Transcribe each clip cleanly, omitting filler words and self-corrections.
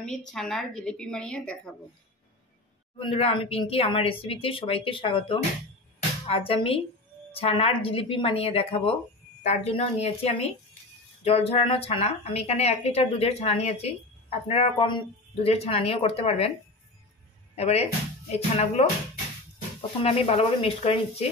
আমি ছানার জিলিপি বানিয়ে দেখাবো। বন্ধুরা, আমি পিঙ্কি, আমার রেসিপিতে সবাইকে স্বাগতম। আজ আমি ছানার জিলিপি বানিয়ে দেখাবো। তার জন্য নিয়েছি আমি জল ঝরানো ছানা। আমি এখানে 1 লিটার দুধের ছানা নিয়েছি, আপনারা কম দুধের ছানা নিয়েও করতে পারবেন। এবারে এই ছানাগুলো প্রথমে আমি ভালোভাবে মিক্স করে নিচ্ছি।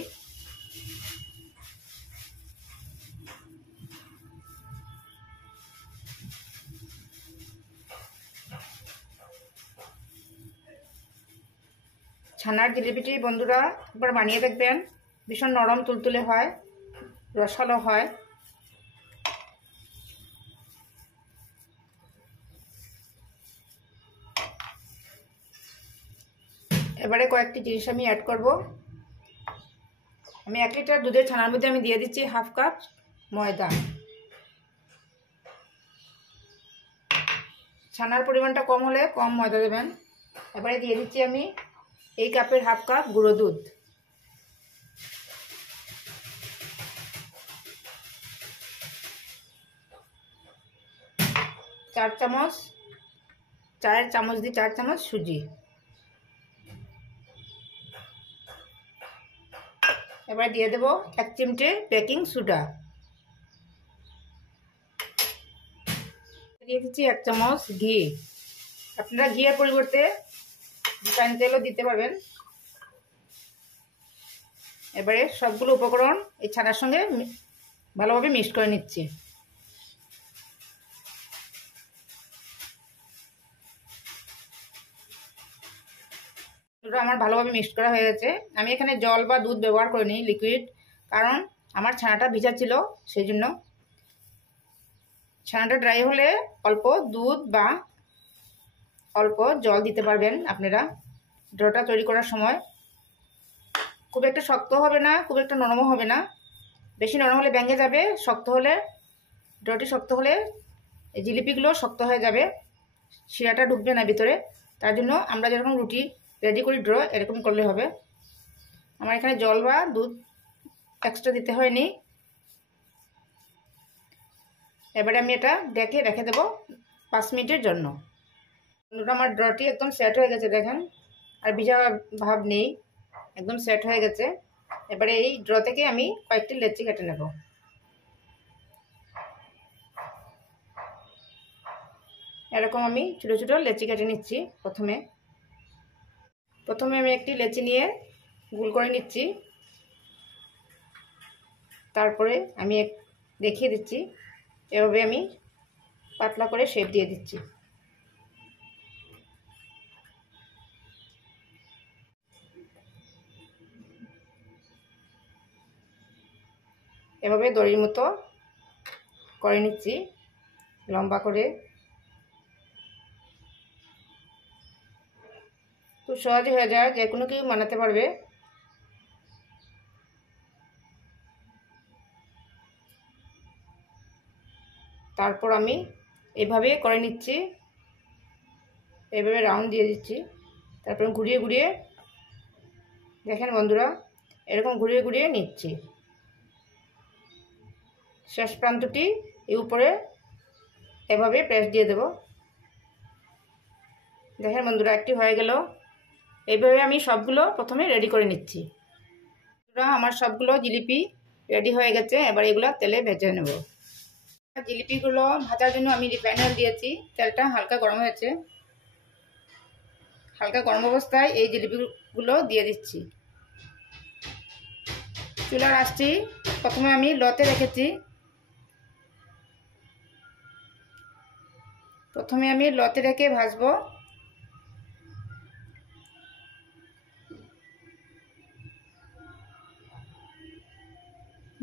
ছানার জিলিপিটি বন্ধুরা একবার বানিয়ে দেখবেন, ভীষণ নরম তুলতুলে হয়, রসালো হয়। এবারে কয়েকটি জিনিস আমি অ্যাড করব। আমি 1 লিটার দুধের ছানার মধ্যে আমি দিয়ে দিচ্ছি 1/2 কাপ ময়দা। ছানার পরিমাণটা কম হলে কম ময়দা দেবেন। এবারে দিয়ে দিচ্ছি আমি এই কাপের 1/2 কাপ গুঁড়ো দুধ। চায়ের চামচ দিয়ে 4 চামচ সুজি। এবার দিয়ে দেব 1 চিমটে বেকিং সোডা। দিয়ে দিচ্ছি 1 চামচ ঘি। আপনারা ঘিয়ের পরিবর্তে রিফাইন তেলও দিতে পারবেন। এবারে সবগুলো উপকরণ এই ছানার সঙ্গে ভালোভাবে মিক্স করে নিচ্ছি। আমার ভালোভাবে মিক্স করা হয়ে গেছে। আমি এখানে জল বা দুধ ব্যবহার করিনি, লিকুইড, কারণ আমার ছানাটা ভিজা ছিল, সেই জন্য। ছানাটা ড্রাই হলে অল্প দুধ বা অল্প জল দিতে পারবেন আপনারা ডোটা তৈরি করার সময়। খুব একটা শক্ত হবে না, খুব একটা নরমও হবে না। বেশি নরম হলে ভেঙে যাবে, শক্ত হলে ডোটি শক্ত হলে এই জিলিপিগুলো শক্ত হয়ে যাবে, শিরাটা ঢুকবে না ভিতরে। তার জন্য আমরা যেরকম রুটি রেডি করি ড্র, এরকম করলে হবে। আমার এখানে জল বা দুধ এক্সট্রা দিতে হয়নি। এবারে আমি এটা ঢেকে রেখে দেবো 5 মিনিটের জন্য। আমার ড্রটি একদম সেট হয়ে গেছে, দেখেন, আর ভিজা ভাব নেই, একদম সেট হয়ে গেছে। এবারে এই ড্র থেকে আমি কয়েকটি লেচি কেটে নেব। এরকম আমি ছোটো ছোটো লেচি কেটে নিচ্ছি। প্রথমে আমি একটি লেচি নিয়ে গোল করে নিচ্ছি। তারপরে আমি দেখিয়ে দিচ্ছি, এভাবে আমি পাতলা করে শেপ দিয়ে দিচ্ছি। এভাবে দড়ির মতো করে নিচ্ছি লম্বা করে। খুব সহজে হয়ে যায়, যে কোনো কেউ বানাতে পারবে। তারপর আমি এভাবে করে নিচ্ছি, এভাবে রাউন্ড দিয়ে দিচ্ছি। তারপর ঘুরিয়ে ঘুরিয়ে, দেখেন বন্ধুরা, এরকম ঘুরিয়ে ঘুরিয়ে নিচ্ছি। শেষ প্রান্তটি এই উপরে এভাবে প্রেস দিয়ে দেব। দেখেন বন্ধুরা, একটি হয়ে গেল। এইভাবে আমি সবগুলো প্রথমে রেডি করে নিচ্ছি। আমার সবগুলো জিলিপি রেডি হয়ে গেছে। এবার এগুলো তেলে ভেজে নেব। জিলিপিগুলো ভাজার জন্য আমি রিফাইন অয়েল দিয়েছি। তেলটা হালকা গরম হয়েছে। হালকা গরম অবস্থায় এই জিলিপিগুলো দিয়ে দিচ্ছি। চুলার আঁচটি প্রথমে আমি লোতে রেখেছি। প্রথমে আমি লোতে রেখে ভাজবো।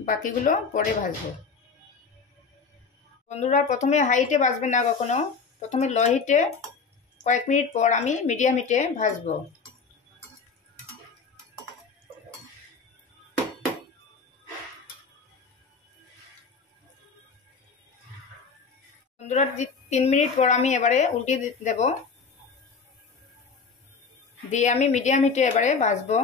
বাকিগুলো পরে ভাজবো। বন্ধুরা, প্রথমে হাইটে ভাজবেন না কখনো, প্রথমে লো হিটে কয়েক মিনিট পর আমি মিডিয়াম হিটে ভাজবো। বন্ধুরা, 3 মিনিট পর আমি এবারে উল্টিয়ে দেব, দিয়ে আমি মিডিয়াম হিটে এবারে ভাজবো।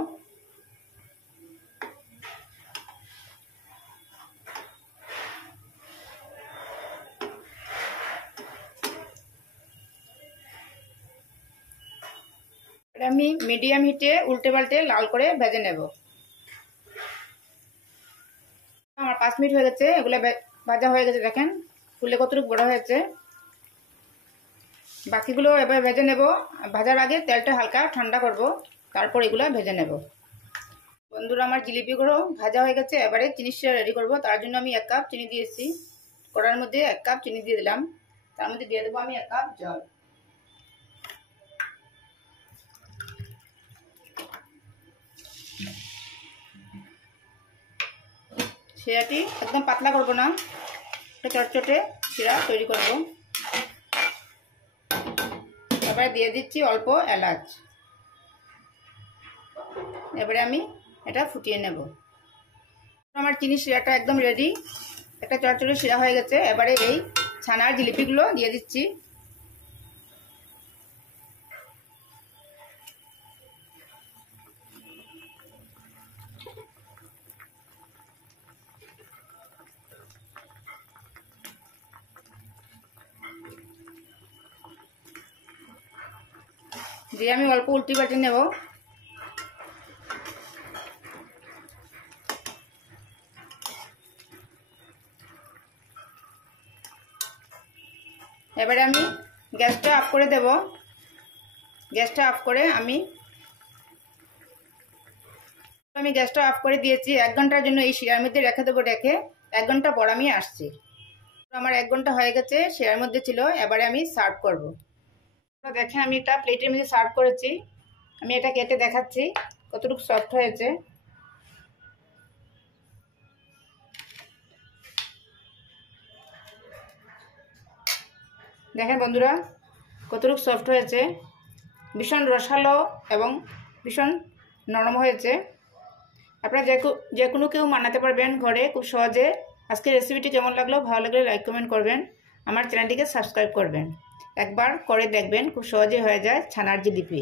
আমি মিডিয়াম হিটে উল্টে পাল্টে লাল করে ভেজে নেব। আমার 5 মিনিট হয়ে গেছে, এগুলো ভাজা হয়ে গেছে। দেখেন ফুলে কতটুকু বড় হয়েছে। বাকিগুলো এবার ভেজে নেব। ভাজার আগে তেলটা হালকা ঠান্ডা করব, তারপর এগুলো ভেজে নেব। বন্ধুরা, আমার জিলিপিগুলো ভাজা হয়ে গেছে। এবারে চিনি শিরা রেডি করব। তার জন্য আমি 1 কাপ চিনি দিয়েছি। কড়ার মধ্যে 1 কাপ চিনি দিয়ে দিলাম। তার মধ্যে দিয়ে দেবো আমি 1 কাপ জল। শিরাটি একদম পাতলা করব না, চটচটে শিরা তৈরি করব। এবারে দিয়ে দিচ্ছি অল্প এলাচ। এবারে আমি এটা ফুটিয়ে নেব। আমার চিনি শিরাটা একদম রেডি, একটা চটচটে শিরা হয়ে গেছে। এবারে এই ছানার জিলিপিগুলো দিয়ে দিচ্ছি। দিয়ে আমি অল্প উল্টি পাল্টে নেব। এবারে আমি গ্যাসটা অফ করে দেব। গ্যাসটা অফ করে আমি গ্যাসটা অফ করে দিয়েছি। 1 ঘন্টার জন্য এই শিরার মধ্যে রেখে দেবো। রেখে 1 ঘন্টা পর আমি আসছি। আমার 1 ঘন্টা হয়ে গেছে, শিরার মধ্যে ছিল। এবারে আমি সার্ভ করব। দেখেন আমি এটা প্লেটের মধ্যে সার্ভ করেছি। আমি এটা কেটে দেখাচ্ছি কতটুকু সফট হয়েছে। দেখেন বন্ধুরা কতটুকু সফট হয়েছে, ভীষণ রসালো এবং ভীষণ নরম হয়েছে। আপনারা যে কোনো কেউ বানাতে পারবেন ঘরে খুব সহজে। আজকের রেসিপিটি কেমন লাগলো, ভালো লাগলে লাইক কমেন্ট করবেন, আমার চ্যানেলটিকে সাবস্ক্রাইব করবেন। একবার করে দেখবেন, খুব সহজে হয়ে যায় ছানার জিলিপি।